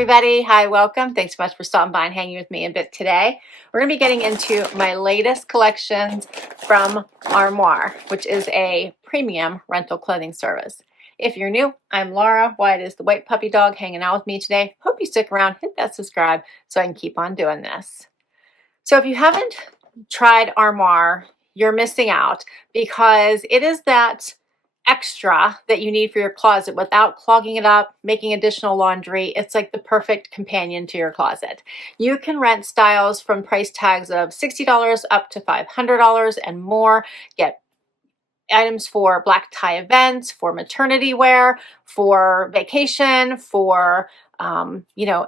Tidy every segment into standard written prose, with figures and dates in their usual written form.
everybody. Hi, welcome. Thanks so much for stopping by and hanging with me a bit today. We're going to be getting into my latest collections from Armoire, which is a premium rental clothing service. If you're new, I'm Laura. Wyatt is the white puppy dog hanging out with me today. Hope you stick around, hit that subscribe so I can keep on doing this. So if you haven't tried Armoire, you're missing out because it is that extra that you need for your closet without clogging it up, making additional laundry. It's like the perfect companion to your closet. You can rent styles from price tags of $60 up to $500 and more. Get items for black tie events, for maternity wear, for vacation, for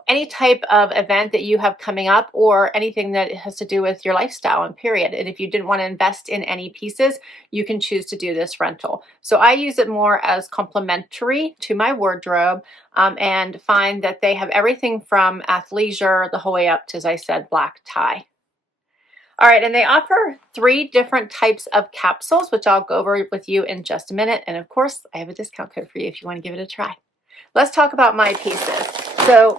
any type of event that you have coming up or anything that has to do with your lifestyle and period. And if you didn't want to invest in any pieces, you can choose to do this rental. So I use it more as complementary to my wardrobe and find that they have everything from athleisure the whole way up to, as I said, black tie. All right, and they offer 3 different types of capsules, which I'll go over with you in just a minute. And of course, I have a discount code for you if you want to give it a try. Let's talk about my pieces. So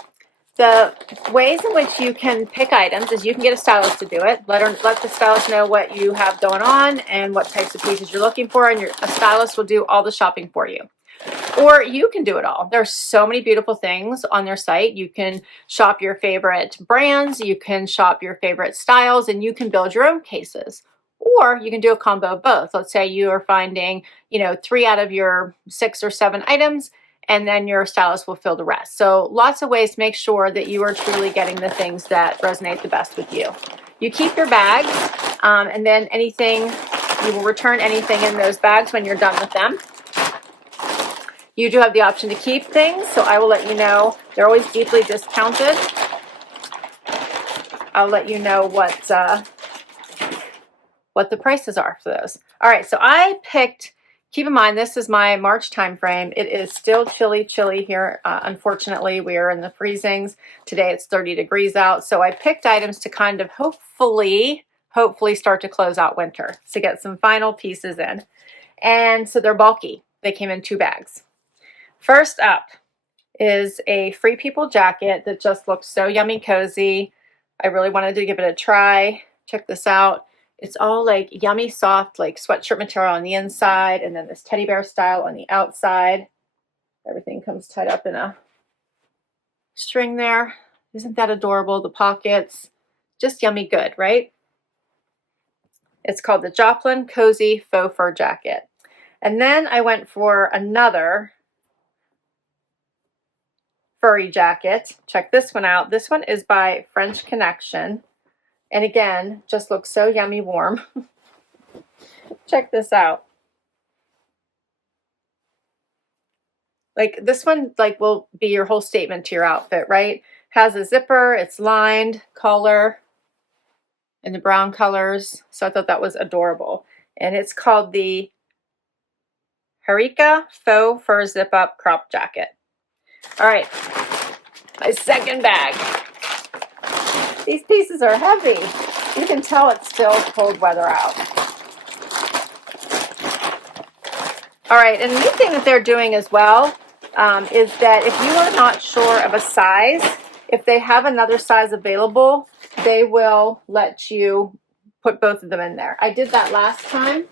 the ways in which you can pick items is you can get a stylist to do it. Let the stylist know what you have going on and what types of pieces you're looking for, and a stylist will do all the shopping for you. Or you can do it all. There's so many beautiful things on their site. You can shop your favorite brands, you can shop your favorite styles, and you can build your own cases. Or you can do a combo of both. Let's say you are finding, 3 out of your 6 or 7 items, and then your stylist will fill the rest. So lots of ways to make sure that you are truly getting the things that resonate the best with you. You keep your bags, and then you will return anything in those bags when you're done with them. You do have the option to keep things, so I will let you know. They're always deeply discounted. I'll let you know what the prices are for those. All right, so I picked, keep in mind, this is my March time frame. It is still chilly here. Unfortunately, we are in the freezings. Today it's 30 degrees out. So I picked items to kind of hopefully start to close out winter to get some final pieces in. And so they're bulky. They came in 2 bags. First up is a Free People jacket that just looks so yummy cozy. I really wanted to give it a try. Check this out. It's all like yummy soft, like sweatshirt material on the inside, and then this teddy bear style on the outside. Everything comes tied up in a string there. Isn't that adorable? The pockets, just yummy good, right? It's called the Joplin Cozy Faux Fur Jacket. And then I went for another furry jacket. Check this one out. This one is by French Connection. And again, just looks so yummy warm. Check this out. Like this one will be your whole statement to your outfit, right? Has a zipper, it's lined, collar in the brown colors. So I thought that was adorable. And it's called the Haryka Faux Fur Zip Up Crop Jacket. All right, my second bag. These pieces are heavy. You can tell it's still cold weather out. All right, and the neat thing that they're doing as well is that if you are not sure of a size, if they have another size available, they will let you put both of them in there. I did that last time.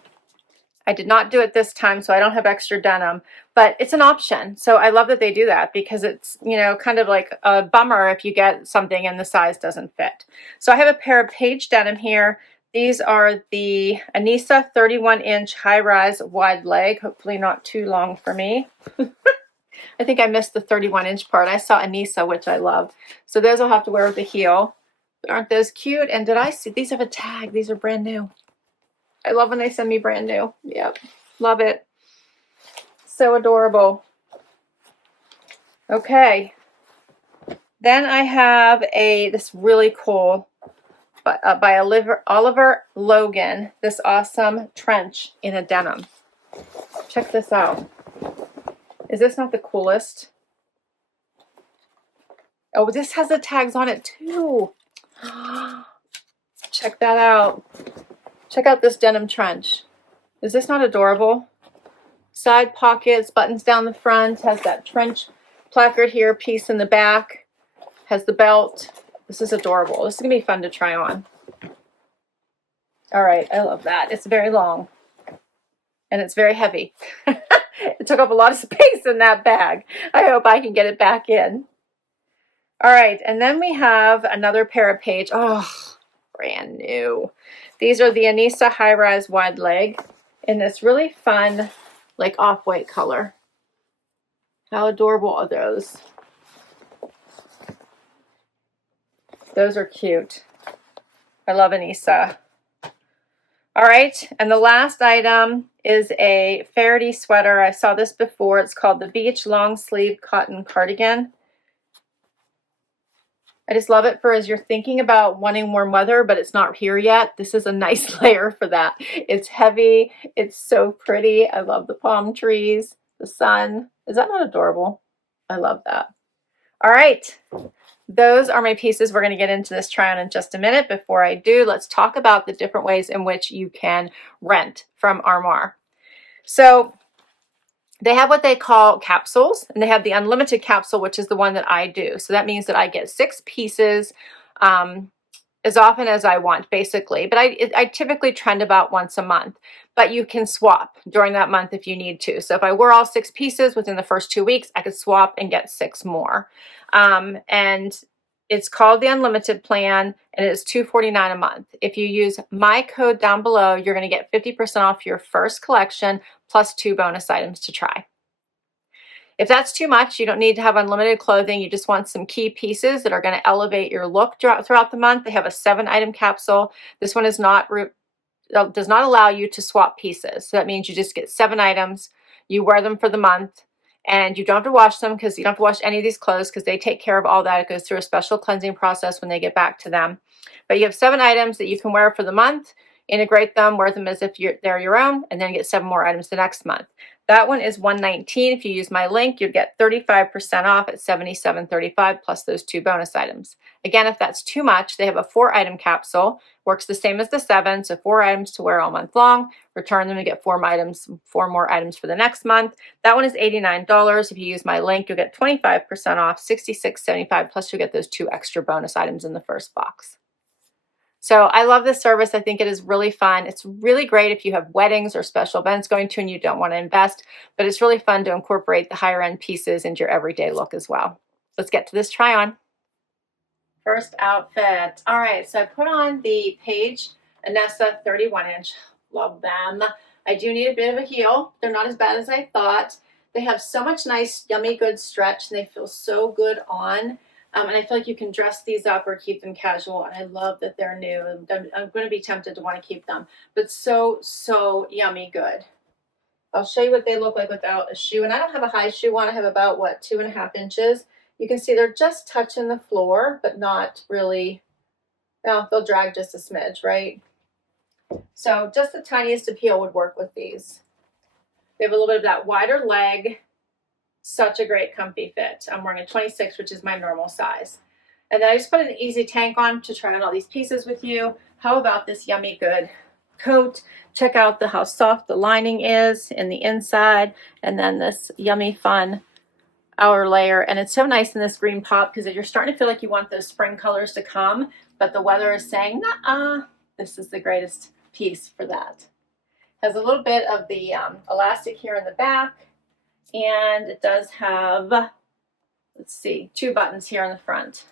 I did not do it this time, so I don't have extra denim, but it's an option. So I love that they do that because it's, kind of like a bummer if you get something and the size doesn't fit. So I have a pair of Paige denim here. These are the Anessa 31-inch high-rise wide leg, hopefully not too long for me. I think I missed the 31-inch part. I saw Anessa, which I love. So those I'll have to wear with the heel. But aren't those cute? And did I see, these have a tag. These are brand new. I love when they send me brand new. Yep, love it. So adorable. Okay. Then I have this really cool, by Oliver Logan, this awesome trench in a denim. Check this out. Is this not the coolest? Oh, this has the tags on it too. Check that out. Check out this denim trench. Is this not adorable? Side pockets, buttons down the front, has that trench placard here, piece in the back. has the belt. This is adorable. This is gonna be fun to try on. All right, I love that. It's very long and it's very heavy. It took up a lot of space in that bag. I hope I can get it back in. All right, and then we have another pair of Paige. Oh, brand new. These are the Anessa high-rise wide leg in this really fun, like off-white color. How adorable are those? Those are cute. I love Anessa. All right, and the last item is a Faherty sweater. I saw this before. It's called the Beach Long Sleeve Cotton Cardigan. I just love it for as you're thinking about wanting warm weather, but it's not here yet. This is a nice layer for that. It's heavy. It's so pretty. I love the palm trees, the sun. Is that not adorable? I love that. All right. Those are my pieces. We're going to get into this try on in just a minute. Before I do, let's talk about the different ways in which you can rent from Armoire. So they have what they call capsules, and they have the unlimited capsule, which is the one that I do. So that means that I get 6 pieces as often as I want, basically. But I typically trend about once a month. But you can swap during that month if you need to. So if I wear all 6 pieces within the first 2 weeks, I could swap and get 6 more. And it's called the Unlimited Plan, and it is $249 a month. If you use my code down below, you're going to get 50% off your first collection plus 2 bonus items to try. If that's too much, you don't need to have unlimited clothing. You just want some key pieces that are going to elevate your look throughout the month. They have a 7-item capsule. This one is does not allow you to swap pieces. So that means you just get 7 items. You wear them for the month. And you don't have to wash them because you don't have to wash any of these clothes because they take care of all that. It goes through a special cleansing process when they get back to them. But you have 7 items that you can wear for the month, integrate them, wear them as if they're your own, and then get 7 more items the next month. That one is $119. If you use my link, you'd get 35% off at $77.35 plus those 2 bonus items. Again, if that's too much, they have a 4-item capsule. Works the same as the 7, so 4 items to wear all month long. Return them to get 4 more items for the next month. That one is $89. If you use my link, you'll get 25% off, $66.75, plus you'll get those 2 extra bonus items in the first box. So I love this service. I think it is really fun. It's really great if you have weddings or special events going to and you don't want to invest, but it's really fun to incorporate the higher end pieces into your everyday look as well. Let's get to this try on. First outfit. All right, so I put on the Paige Anessa 31-inch. Love them. I do need a bit of a heel. They're not as bad as I thought. They have so much nice, yummy, good stretch, and they feel so good on. And I feel like you can dress these up or keep them casual. And I love that they're new. I'm going to be tempted to want to keep them. But so yummy good. I'll show you what they look like without a shoe. And I don't have a high shoe on. I have about, 2.5 inches. You can see they're just touching the floor, but not really. Well, they'll drag just a smidge, right? So just the tiniest of heel would work with these. They have a little bit of that wider leg. Such a great comfy fit. I'm wearing a 26, which is my normal size. And then I just put an easy tank on to try on all these pieces with you. How about this yummy good coat? Check out how soft the lining is in the inside. And then this yummy fun outer layer. And it's so nice in this green pop because you're starting to feel like you want those spring colors to come, but the weather is saying, nah, this is the greatest piece for that. Has a little bit of the elastic here in the back. And it does have, let's see, 2 buttons here in the front.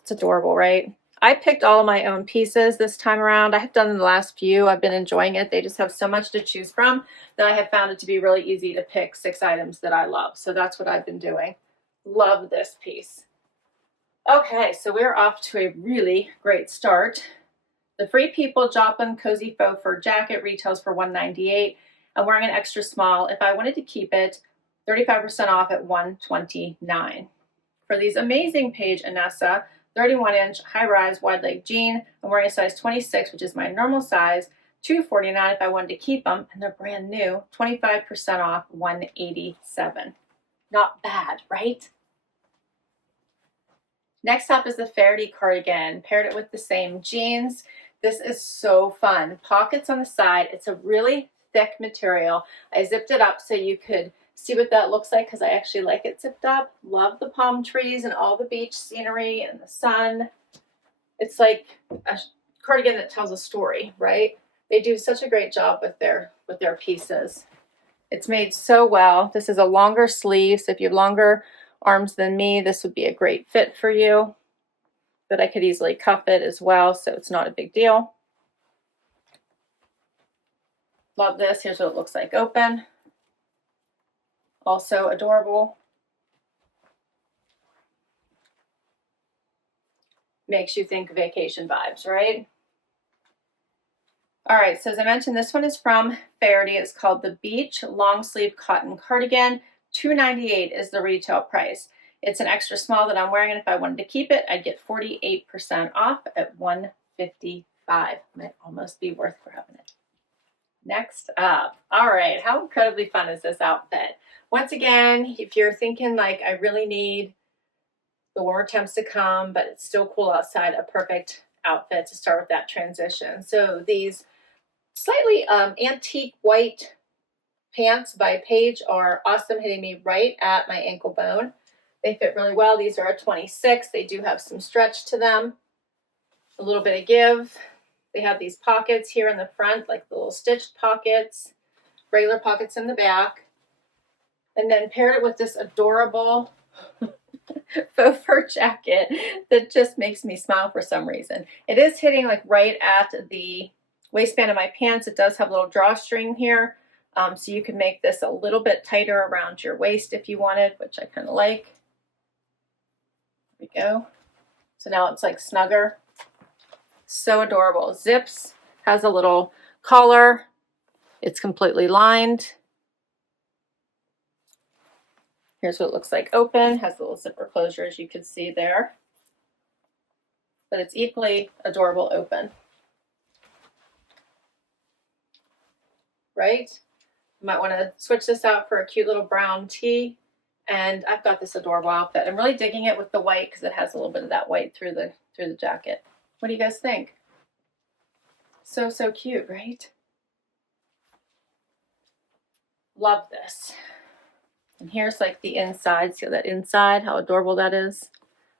It's adorable, right? I picked all of my own pieces this time around. I have done in the last few. I've been enjoying it. They just have so much to choose from that I have found it to be really easy to pick 6 items that I love. So that's what I've been doing. Love this piece. Okay, so we're off to a really great start. The Free People Joplin Cozy Faux Fur Jacket retails for $198. I'm wearing an extra small. If I wanted to keep it, 35% off at $129. For these amazing Paige Anessa 31-inch high-rise wide-leg jean, I'm wearing a size 26, which is my normal size, $249 if I wanted to keep them, and they're brand new, 25% off, $187. Not bad, right? Next up is the Faherty cardigan. Paired it with the same jeans. This is so fun. Pockets on the side. It's a really thick material. I zipped it up so you could see what that looks like because I actually like it zipped up. Love the palm trees and all the beach scenery and the sun. It's like a cardigan that tells a story, right? They do such a great job with their pieces. It's made so well. This is a longer sleeve, so if you have longer arms than me, this would be a great fit for you. But I could easily cuff it as well, so it's not a big deal. Love this. Here's what it looks like open. Also adorable. Makes you think vacation vibes, right? All right, so as I mentioned, this one is from Faherty. It's called the Beach Long Sleeve Cotton Cardigan. $2.98 is the retail price. It's an extra small that I'm wearing, and if I wanted to keep it, I'd get 48% off at $155. Might almost be worth grabbing it. Next up, all right, how incredibly fun is this outfit? Once again, if you're thinking like I really need the warmer temps to come, but it's still cool outside, a perfect outfit to start with that transition. So these slightly antique white pants by Paige are awesome, hitting me right at my ankle bone. They fit really well. These are a 26. They do have some stretch to them, a little bit of give. They have these pockets here in the front, like the little stitched pockets, regular pockets in the back, and then paired it with this adorable faux fur jacket that just makes me smile for some reason. It is hitting like right at the waistband of my pants. It does have a little drawstring here, so you can make this a little bit tighter around your waist if you wanted, which I kind of like. There we go. So now it's like snugger. So adorable. Zips, has a little collar. It's completely lined. Here's what it looks like open. Has a little zipper closure, as you can see there. But it's equally adorable open. Right? You might want to switch this out for a cute little brown tee. And I've got this adorable outfit. I'm really digging it with the white because it has a little bit of that white through the jacket. What do you guys think? So cute, right? Love this. And here's like the inside. See that inside, how adorable that is?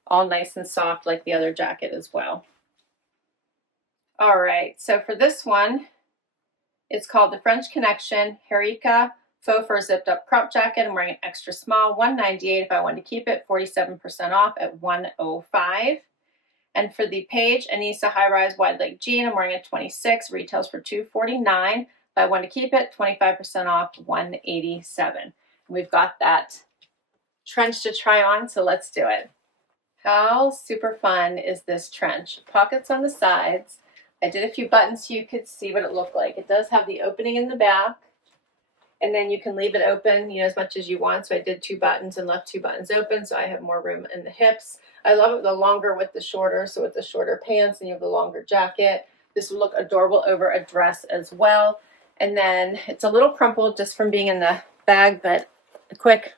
All nice and soft like the other jacket as well. All right, so for this one, it's called the French Connection Haryka Faux Fur Zipped Up Crop Jacket. I'm wearing an extra small, $198 if I wanted to keep it, 47% off at $105. And for the Paige Anessa High Rise Wide Leg Jean, I'm wearing a 26, retails for $249. If I want to keep it, 25% off, $187. We've got that trench to try on, so let's do it. How super fun is this trench? Pockets on the sides. I did a few buttons so you could see what it looked like. It does have the opening in the back, and then you can leave it open, as much as you want. So I did 2 buttons and left 2 buttons open, so I have more room in the hips. I love it the longer with the shorter, so with the shorter pants and you have the longer jacket. This will look adorable over a dress as well. And then it's a little crumpled just from being in the bag, but a quick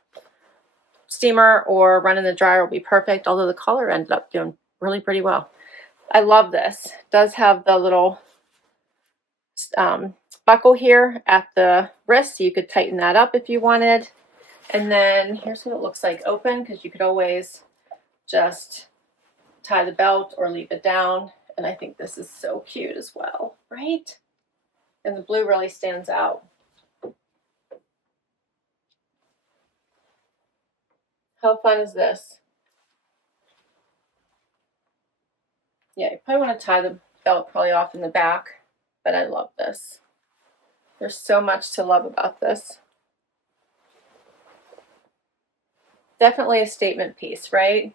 steamer or run in the dryer will be perfect, although the collar ended up doing really pretty well. I love this. It does have the little buckle here at the wrist, so you could tighten that up if you wanted. And then here's what it looks like open, because you could always just tie the belt or leave it down. And I think this is so cute as well, right? And the blue really stands out. How fun is this? Yeah, you probably want to tie the belt probably off in the back, but I love this. There's so much to love about this. Definitely a statement piece, right?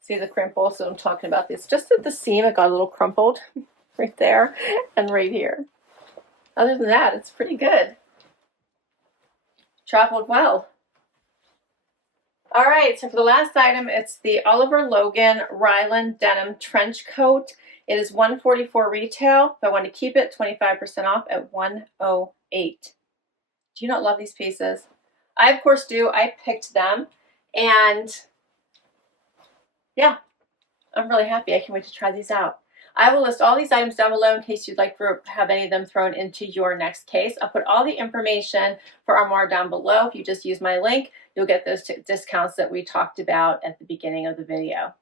See the crinkle? So I'm talking about this. Just at the seam, it got a little crumpled right there and right here. Other than that, it's pretty good. Traveled well. All right, so for the last item, it's the Oliver Logan Ryland Denim Trench Coat. It is $144 retail. If I want to keep it, 25% off at $108. Do you not love these pieces? I, of course, do. I picked them. And yeah, I'm really happy. I can't wait to try these out. I will list all these items down below in case you'd like to have any of them thrown into your next case. I'll put all the information for Armoire down below. If you just use my link, you'll get those discounts that we talked about at the beginning of the video.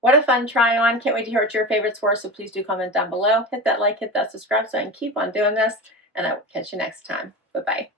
What a fun try on. Can't wait to hear what your favorites were, so please do comment down below. Hit that like, hit that subscribe so I can keep on doing this, and I will catch you next time. Bye-bye.